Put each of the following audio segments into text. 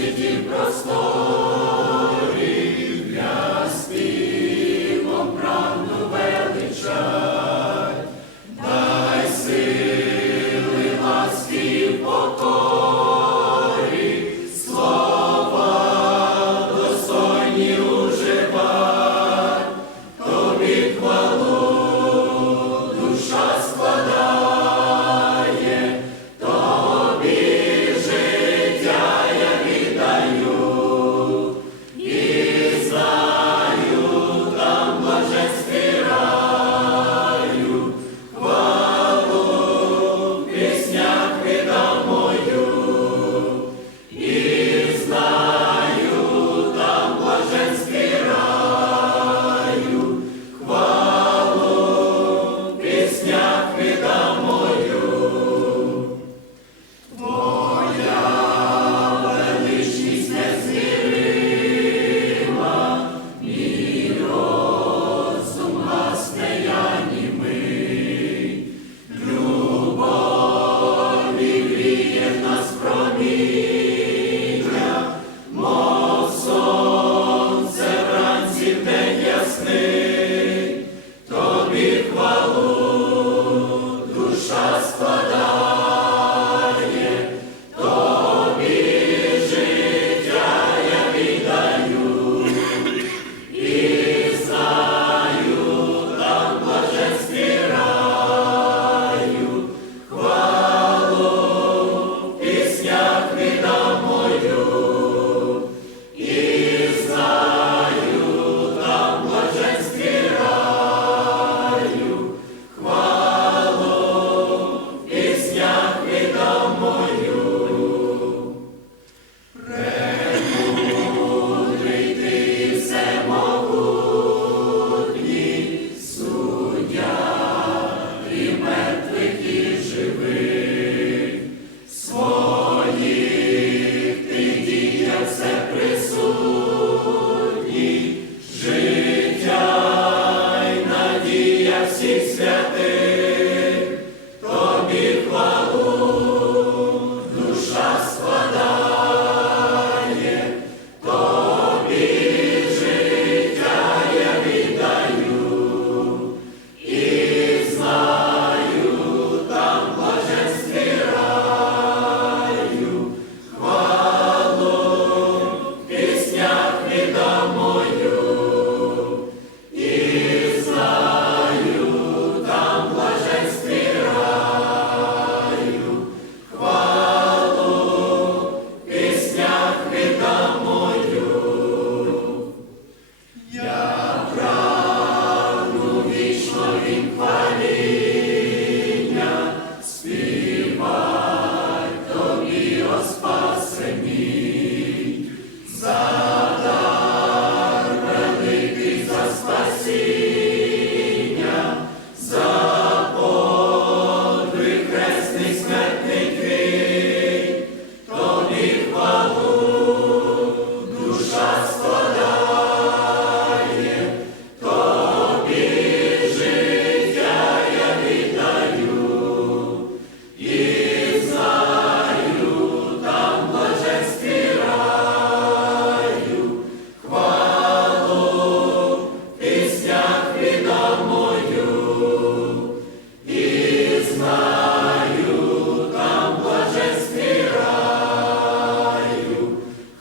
світі просторі.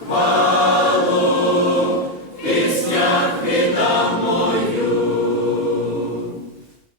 One.